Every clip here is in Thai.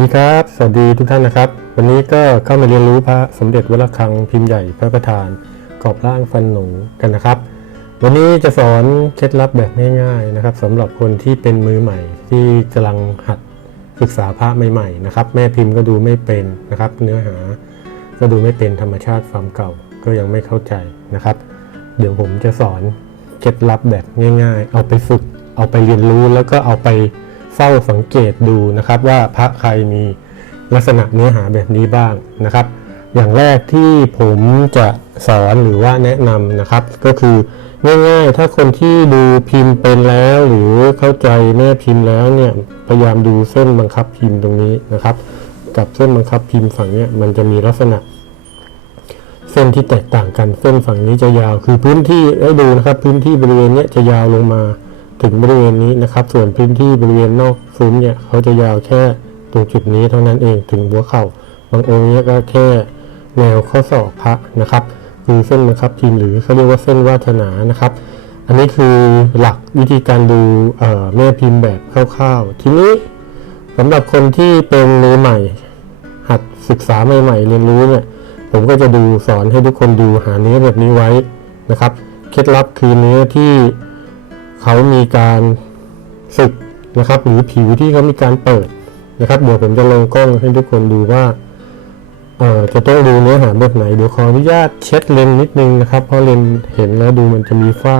สวัสดีครับ สวัสดีทุกท่านนะครับ วันนี้ก็เข้ามาเรียนรู้พระสมเด็จวระฆังพิมพ์ใหญ่พระประธานกรอบร่างฟันหนูกันนะครับ วันนี้จะสอนเคล็ดลับแบบง่ายๆนะครับสำหรับคนที่เป็นมือใหม่ ที่กำลังหัดศึกษาพระใหม่ๆนะครับ แม่พิมพ์ก็ดูไม่เป็นนะครับ เนื้อหาก็ดูไม่เป็นธรรมชาติความเก่าก็ยังไม่เข้าใจนะครับ เดี๋ยวผมจะสอนเคล็ดลับแบบง่าย ๆ เอาไปฝึกเอาไปเรียนรู้แล้วก็เอาไป เฝ้าสังเกตดูนะครับว่าพระใครมีลักษณะเนื้อหาแบบนี้บ้างนะครับ อย่างแรกที่ผมจะสอนหรือว่าแนะนำนะครับ ก็คือง่ายๆ ถ้าคนที่ดูพิมพ์เป็นแล้วหรือเข้าใจแม่พิมพ์แล้วเนี่ยพยายามดูเส้นบังคับพิมพ์ตรงนี้นะครับ กับเส้นบังคับพิมพ์ฝั่งเนี้ยมันจะมีลักษณะ เส้นที่แตกต่างกันเส้นฝั่งนี้จะยาว คือพื้นที่ให้ดูนะครับ พื้นที่บริเวณเนี้ยจะยาวลงมา ถึงบริเวณนี้นะครับ ส่วนพื้นที่บริเวณนอกซุ้มเนี่ยเขาจะยาวแค่ตรงจุดนี้เท่านั้นเองถึงหัวเข่าบางองค์เนี้ยก็แค่แนวข้อศอกพระนะครับ คือเส้นบังคับพิมหรือเขาเรียกว่าเส้นวาสนานะครับ อันนี้คือหลักวิธีการดูเอ่อแม่พิมพ์แบบคร่าวๆ ทีนี้สำหรับคนที่เป็นมือใหม่ หัดศึกษาใหม่ๆ เรียนรู้เนี่ยผมก็จะดูสอนให้ทุกคนดูหาเนื้อแบบนี้ไว้นะครับ เคล็ดลับคือเนื้อที่ เขามีการสึกนะครับ หรือผิวที่เขามีการเปิดนะครับเดี๋ยวผมจะลงกล้องให้ทุกคนดูว่าเอ่อจะต้องดูเนื้อหาแบบไหนเดี๋ยวขออนุญาตเช็ดเลนส์นิดนึงนะครับ เพราะเลนส์เห็นแล้วดูมันจะมีฝ้า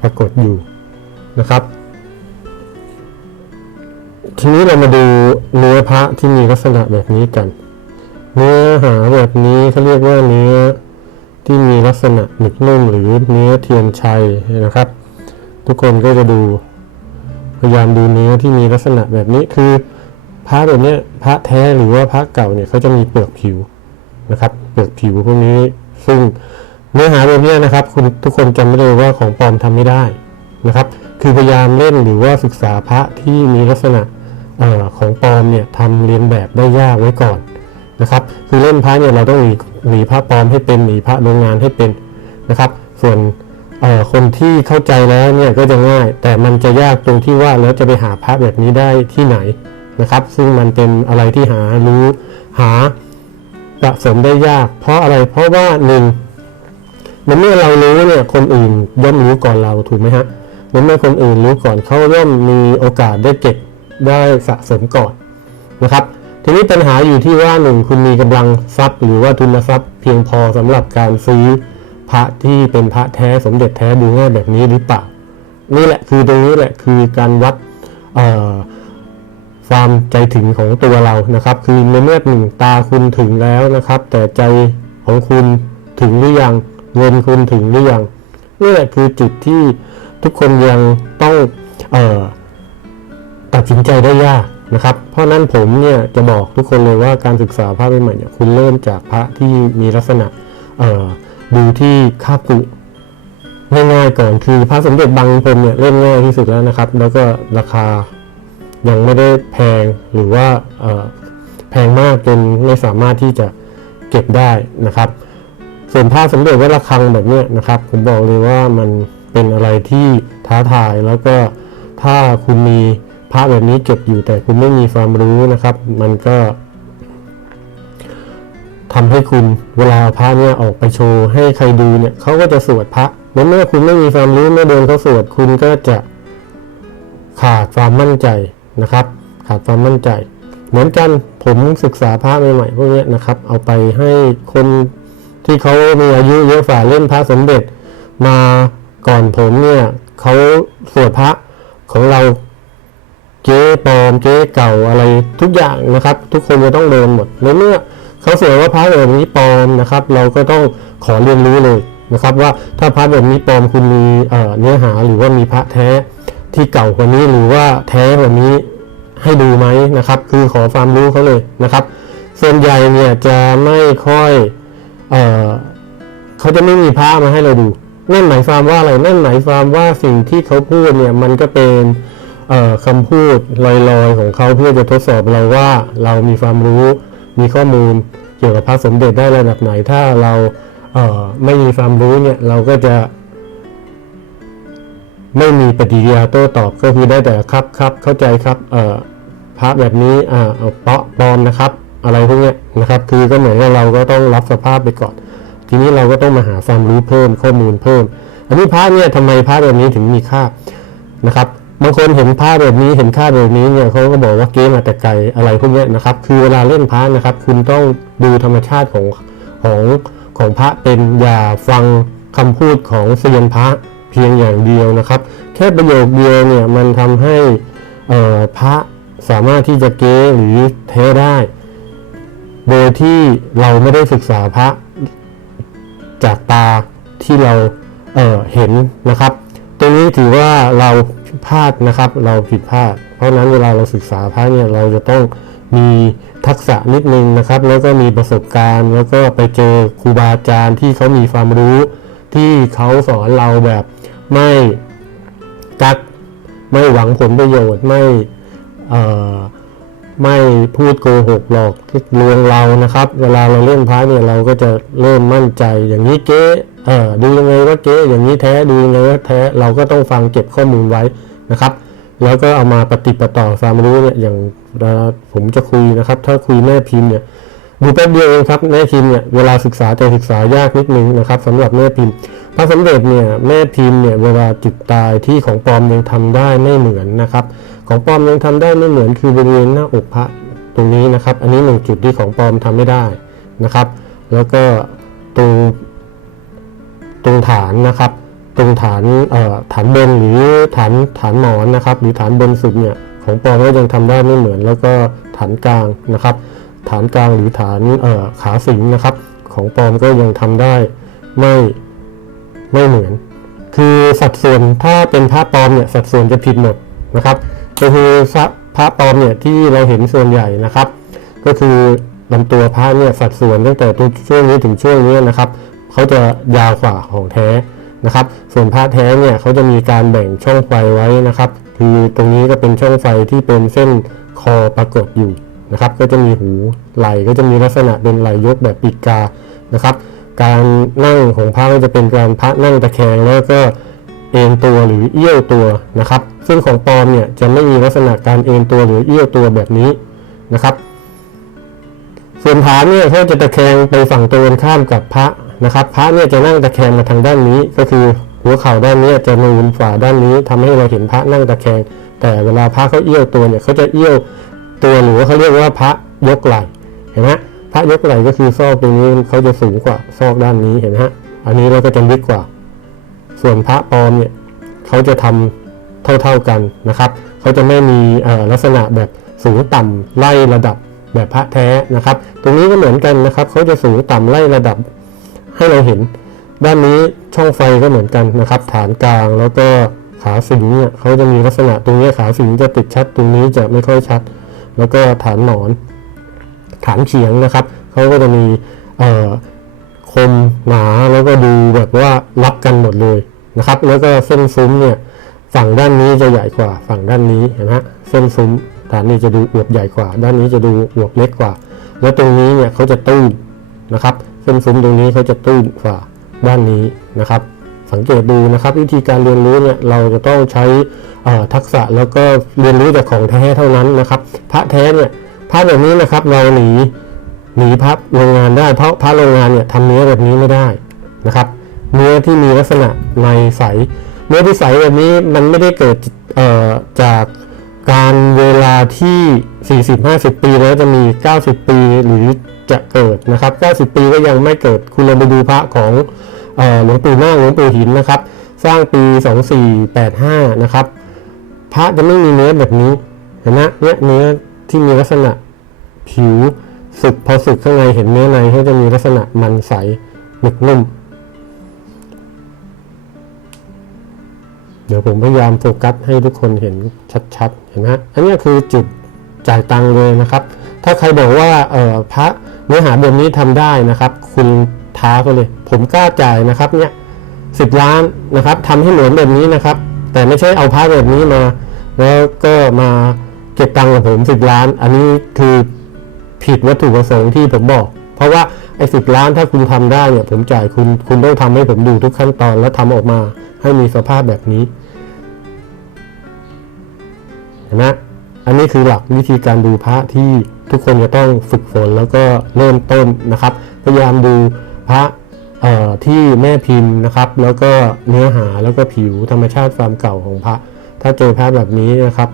ปรากฏอยู่นะครับ ทีนี้เรามาดูเนื้อพระที่มีลักษณะแบบนี้กัน เนื้อหาแบบนี้เขาเรียกว่าเนื้อที่มีลักษณะหนึบนุ่มหรือเนื้อเทียนชัยนะครับ ทุกคนก็จะดูพยายามดูเนื้อที่มีลักษณะแบบนี้คือพระแบบนี้พระแท้หรือว่าพระเก่าเนี่ยเขาจะมีเปลือกผิวนะครับเปลือกผิวพวกนี้ซึ่งเนื้อหาแบบนี้นะครับ คุณทุกคนจำไม่เลยว่าของปลอมทำไม่ได้นะครับ คือพยายามเล่นหรือว่าศึกษาพระที่มีลักษณะออของปลอมเนี่ยทำเรียนแบบได้ยากไว้ก่อนนะครับ คือเล่นพระเนี่ยเราต้องหนีหนีพระปลอมให้เป็นหนีพระโรงงานให้เป็นนะครับ ส่วน คนที่เข้าใจแล้วเนี่ยก็จะง่าย แต่มันจะยากตรงที่ว่าแล้วจะไปหาพระแบบนี้ได้ที่ไหนนะครับ ซึ่งมันเป็นอะไรที่หารู้หาสะสมได้ยาก เพราะอะไรเพราะว่าหนึ่งมันเมื่อเรารู้เนี่ยคนอื่นย่อมรู้ก่อนเราถูกไหมฮะมันเมื่อคนอื่นรู้ก่อนเขาย่อมมีโอกาสได้เก็บได้สะสมก่อนนะครับ ทีนี้ปัญหาอยู่ที่ว่าหนึ่งคุณมีกำลังทรัพย์ หรือว่าทุนทรัพย์เพียงพอสำหรับการซื้อ พระที่เป็นพระแท้สมเด็จแท้ดูง่ายแบบนี้หรือเปล่านี่แหละคือตรงนี้แหละคือการวัดความใจถึงของตัวเรานะครับ คือในเมื่อหนึ่งตาคุณถึงแล้วนะครับ แต่ใจของคุณถึงหรือยังเงินคุณถึงหรือยังนี่แหละคือจุดที่ทุกคนยังต้องออตัดสินใจได้ยากนะครับ เพราะนั้นผมเนี่ยจะบอกทุกคนเลยว่าการศึกษาพระใหม่เนี่ยคุณเริ่มจากพระที่มีลักษณะเออ ดูที่ค่ากุง่ายๆก่อนคือพระสมเด็จบางพรมเนี่ยเล่นง่ายที่สุดแล้วนะครับ แล้วก็ราคายังไม่ได้แพงหรือว่าแพงมากจนไม่สามารถที่จะเก็บได้นะครับ ส่วนผ้าสมเด็จวัดระฆังแบบเนี้ยนะครับ ผมบอกเลยว่ามันเป็นอะไรที่ท้าทายแล้วก็ถ้าคุณมีพระแบบนี้เก็บอยู่แต่คุณไม่มีความรู้นะครับ มันก็ ทำให้คุณเวลาเอาพระเนี่ยออกไปโชว์ให้ใครดูเนี่ยเขาก็จะสวดพระเมื่อเมื่อคุณไม่มีความรู้เมื่อเดินเขาสวดคุณก็จะขาดความมั่นใจนะครับ ขาดความมั่นใจ เหมือนกันผมศึกษาพระใหม่ๆพวกเนี้ยนะครับ เอาไปให้คนที่เขามีอายุเยอะฝ่าเล่นพระสมเด็จ มาก่อนผมเนี่ยเขาสวดพระของเราเจ๊ปลอมเจ๊เก่าอะไรทุกอย่างนะครับ ทุกคนจะต้องโดนหมดในเมื่อ เขาเสวดว่าพระแบบนี้ปลอมนะครับ เราก็ต้องขอเรียนรู้เลยนะครับ ว่าถ้าพระแบบนี้ปลอมคุณมีเนื้อหาหรือว่ามีพระแท้ที่เก่ากว่านี้หรือว่าแท้กว่านี้ให้ดูไหมนะครับ คือขอความรู้เขาเลยนะครับ ส่วนใหญ่เนี่ยจะไม่ค่อยเออเขาจะไม่มีพระมาให้เราดูนั่นหมายความว่าอะไรนั่นหมายความว่าสิ่งที่เขาพูดเนี่ยมันก็เป็นเอ่อคำพูดลอยๆของเขาเพื่อจะทดสอบเราว่าเรามีความรู้ มีข้อมูลเกี่ยวกับพระสมเด็จได้ระดับไหน ถ้าเราเไม่มีความรู้เนี่ยเราก็จะ ไม่มีปฏิกิริยาโต้ตอบก็คือได้แต่ครับครับเข้าใจครับเออพระแบบนี้อ่าเปาะปลอมนะครับ อะไรพวกนี้นะครับ คือก็เหมือนกับเราก็ต้องรับสภาพไปก่อน ทีนี้เราก็ต้องมาหาความรู้เพิ่มข้อมูลเพิ่ม อันนี้พระเนี่ยทำไมพระแบบนี้ถึงมีค่านะครับ บางคนเห็นพระแบบนี้เห็นค่าแบบนี้เนี่ยเขาก็บอกว่าเก๊มาแต่ไกลอะไรพวกนี้นะครับ คือเวลาเล่นพระนะครับ คุณต้องดูธรรมชาติของของของพระเป็นอย่าฟังคำพูดของเซียนพระเพียงอย่างเดียวนะครับ แค่ประโยคเดียวเนี่ยมันทำให้พระสามารถที่จะเก๊หรือเทได้ โดยที่เราไม่ได้ศึกษาพระจากตาที่เราเเห็นนะครับ ตรงนี้ถือว่าเรา พลาดนะครับ เราผิดพลาด เพราะนั้นเวลาเราศึกษาพระเนี่ยเราจะต้องมีทักษะนิดนึงนะครับ แล้วก็มีประสบการณ์ แล้วก็ไปเจอครูบาอาจารย์ที่เขามีความรู้ ที่เขาสอนเราแบบไม่กักไม่หวังผลประโยชน์ไม่ไม่พูดโกหกหลอกลวงเรานะครับ เวลาเราเล่นพระเนี่ยเราก็จะเริ่มมั่นใจอย่างนี้เก๊ ดูยังไงว่าเก๊อย่างนี้แท้ดูยังไงว่าแท้เราก็ต้องฟังเก็บข้อมูลไว้นะครับ แล้วก็เอามาปฏิปต่อความรู้เนี่ยอย่างผมจะคุยนะครับ ถ้าคุยแม่พิมพ์เนี่ยดูแป๊บเดียวเองครับแม่พิมพ์เนี่ยเวลาศึกษาแต่ศึกษายากนิดนึงนะครับสำหรับแม่พิมพ์พระสมเด็จเนี่ยแม่พิมพ์เนี่ยเวลาจุดตายที่ของปลอมยังทำได้ไม่เหมือนนะครับ ของปลอมยังทำได้ไม่เหมือนคือบริเวณหน้าอกพระตรงนี้นะครับ อันนี้หนึ่งจุดที่ของปลอมทำไม่ได้นะครับ แล้วก็ตรง ตรงฐานนะครับ ตรงฐานฐานบนหรือฐานฐานหมอนนะครับ หรือฐานบนสุดเนี่ยของปอมก็ยังทำได้ไม่เหมือน แล้วก็ฐานกลางนะครับ ฐานกลางหรือฐานขาสิงนะครับ ของปอมก็ยังทำได้ไม่ไม่เหมือน คือสัดส่วนถ้าเป็นพระปอมเนี่ยสัดส่วนจะผิดหมดนะครับก็คือพระพระปลอมเนี่ยที่เราเห็นส่วนใหญ่นะครับ ก็คือลำตัวพระเนี่ยสัดส่วนตั้งแต่ตรงช่วงนี้ถึงช่วงนี้นะครับ เขาจะยาวกว่าของแท้นะครับ ส่วนพระแท้เนี่ยเขาจะมีการแบ่งช่องไฟไว้นะครับ คือตรงนี้ก็เป็นช่องไฟที่เป็นเส้นคอปรากฏอยู่นะครับ ก็จะมีหูไหล่ก็จะมีลักษณะเป็นไหลยกแบบปีกกานะครับ การนั่งของพระก็จะเป็นการพระนั่งตะแคงแล้วก็เอ็นตัวหรือเอี้ยวตัวนะครับ ซึ่งของปลอมเนี่ยจะไม่มีลักษณะการเอ็นตัวหรือเอี้ยวตัวแบบนี้นะครับ ส่วนฐานเนี่ยเขาจะตะแคงไปฝั่งตรงกันข้ามกับพระ นะครับ พระเนี่ยจะนั่งตะแคงมาทางด้านนี้ ก็คือหัวเข่าด้านนี้จะนูนฝ่าด้านนี้ทำให้เราเห็นพระนั่งตะแคง แต่เวลาพระเขาเอี้ยวตัวเนี่ยเขาจะเอี้ยวตัวหรือว่าเขาเรียกว่าพระยกไหล่เห็นไหมพระยกไหล่ก็คือซอกตรงนี้เขาจะสูงกว่าซอกด้านนี้เห็นไหมฮะอันนี้เราก็จะลึกกว่า ส่วนพระปลอมเนี่ยเขาจะทำเท่าๆกันนะครับเขาจะไม่มีลักษณะแบบสูงต่ำไล่ระดับแบบพระแท้นะครับ ตรงนี้ก็เหมือนกันนะครับเขาจะสูงต่ำไล่ระดับ ให้เราเห็น ด้านนี้ช่องไฟก็เหมือนกันนะครับ ฐานกลางแล้วก็ขาสิงเนี่ยเขาจะมีลักษณะตรงนี้ขาสิงจะติดชัดตรงนี้จะไม่ค่อยชัด แล้วก็ฐานหนอน ฐานเฉียงนะครับเขาก็จะมีเอ่อคมหนาแล้วก็ดูแบบว่ารับกันหมดเลยนะครับ แล้วก็เส้นซุ้มเนี่ยฝั่งด้านนี้จะใหญ่กว่าฝั่งด้านนี้เห็นไหมฮะเส้นซุ้มฐานนี้จะดูอวบใหญ่กว่า ด้านนี้จะดูอวบเล็กกว่า แล้วตรงนี้เนี่ยเขาจะตื้นนะครับ เส้นซุ้มตรงนี้เขาจะตื้นกว่าด้านนี้นะครับ สังเกตดูนะครับ วิธีการเรียนรู้เนี่ยเราจะต้องใช้ทักษะแล้วก็เรียนรู้จากของแท้เท่านั้นนะครับพระแท้เนี่ยพระแบบนี้นะครับเราหนีหนีพับโรงงานได้ เพราะพระโรงงานเนี่ยทำเนื้อแบบนี้ไม่ได้นะครับ เนื้อที่มีลักษณะในใสเนื้อที่ใสแบบนี้มันไม่ได้เกิดจากการเวลาที่ 40-50 ปีแล้วจะมี 90 ปีหรือจะเกิดนะครับ 90 ปีก็ยังไม่เกิดคุณลองไปดูพระของหลวงปู่นาหลวงปู่หินนะครับ สร้างปี 2485 นะครับ พระจะไม่มีเนื้อแบบนี้เห็นไหมเนี่ยเนื้อที่มีลักษณะผิวสึกพอสึกข้างในเห็นเนื้อในเขาจะมีลักษณะมันใสหนึบนุ่ม เดี๋ยวผมพยายามโฟกัสให้ทุกคนเห็นชัดๆ เห็นไหมอันนี้คือจุด จ่ายตังค์เลยนะครับ ถ้าใครบอกว่าเออพระเนื้อหาแบบนี้ทำได้นะครับ คุณท้าก็เลย ผมกล้าจ่ายนะครับเนี่ยสิบล้านนะครับทำให้เหมือนแบบนี้นะครับ แต่ไม่ใช่เอาพระแบบนี้มา แล้วก็มาเก็บตังค์กับผมสิบล้าน อันนี้คือผิดวัตถุประสงค์ที่ผมบอก เพราะว่าไอ้สิบล้านถ้าคุณทำได้เนี่ยผมจ่ายคุณคุณต้องทำให้ผมดูทุกขั้นตอนแล้วทำออกมาให้มีสภาพแบบนี้เห็นไหม อันนี้คือหลักวิธีการดูพระที่ทุกคนจะต้องฝึกฝนแล้วก็เริ่มต้นนะครับ พยายามดูพระที่แม่พิมพ์นะครับ แล้วก็เนื้อหาแล้วก็ผิวธรรมชาติความเก่าของพระ ถ้าเจอพระแบบนี้นะครับ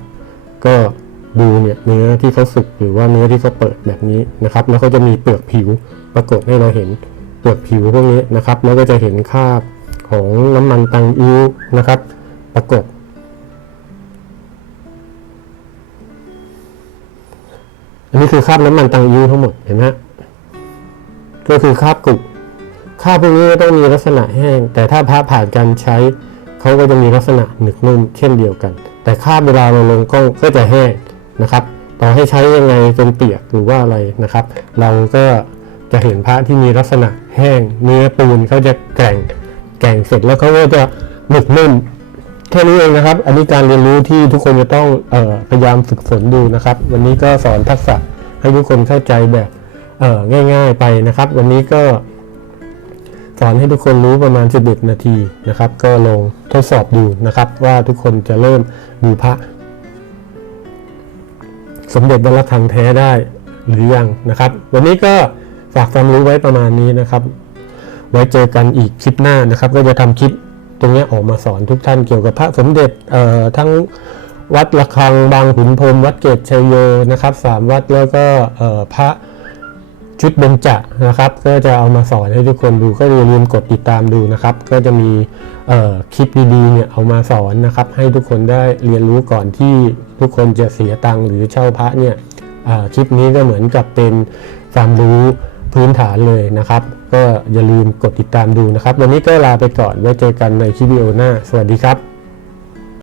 ก็ดูเนี่ยเนื้อที่เขาสึกหรือว่าเนื้อที่เขาเปิดแบบนี้นะครับ แล้วเขาจะมีเปลือกผิวปรากฏให้เราเห็นเปลือกผิวพวกนี้นะครับ แล้วก็จะเห็นคราบของน้ำมันตังอิ้วนะครับ ปรากฏ อันนี้คือคราบน้ำมันตังอิ้วทั้งหมดเห็นไหมก็คือคราบกรุคราบพวกนี้ก็ต้องมีลักษณะแห้ง แต่ถ้าพระผ่านการใช้เขาก็จะมีลักษณะหนึบนุ่มเช่นเดียวกัน แต่คราบเวลาเราลงกล้องก็จะแห้งนะครับ ต่อให้ใช้ยังไงจนเปียกหรือว่าอะไรนะครับ เราก็จะเห็นพระที่มีลักษณะแห้ง เนื้อปูนเขาจะแกร่งแกร่งเสร็จแล้วเขาก็จะหนึบนุ่ม แค่นี้เองนะครับ อันนี้การเรียนรู้ที่ทุกคนจะต้องออพยายามฝึกฝนดูนะครับ วันนี้ก็สอนทักษะให้ทุกคนเข้าใจแบบง่าย ๆไปนะครับ วันนี้ก็สอนให้ทุกคนรู้ประมาณ11นาทีนะครับ ก็ลงทดสอบดูนะครับ ว่าทุกคนจะเริ่มดูพระ สมเด็จวัดระฆังแท้ได้หรือยังนะครับ วันนี้ก็ฝากความรู้ไว้ประมาณนี้นะครับ ไว้เจอกันอีกคลิปหน้านะครับ ก็จะทำคลิป ตรงนี้ออกมาสอนทุกท่านเกี่ยวกับพระสมเด็จทั้งวัดระฆังบางขุนพรหมวัดเกตชัยโยนะครับสามวัดแล้วก็พระชุดเบญจะนะครับ ก็จะเอามาสอนให้ทุกคนดูก็อย่าลืมกดติดตามดูนะครับ ก็จะมีคลิปดีๆเนี่ยเอามาสอนนะครับ ให้ทุกคนได้เรียนรู้ก่อนที่ทุกคนจะเสียตังค์หรือเช่าพระเนี่ยคลิปนี้ก็เหมือนกับเป็นความรู้พื้นฐานเลยนะครับ ก็อย่าลืมกดติดตามดูนะครับ วันนี้ก็ลาไปก่อนไว้เจอกันในคลิปวิดีโอหน้า สวัสดีครับ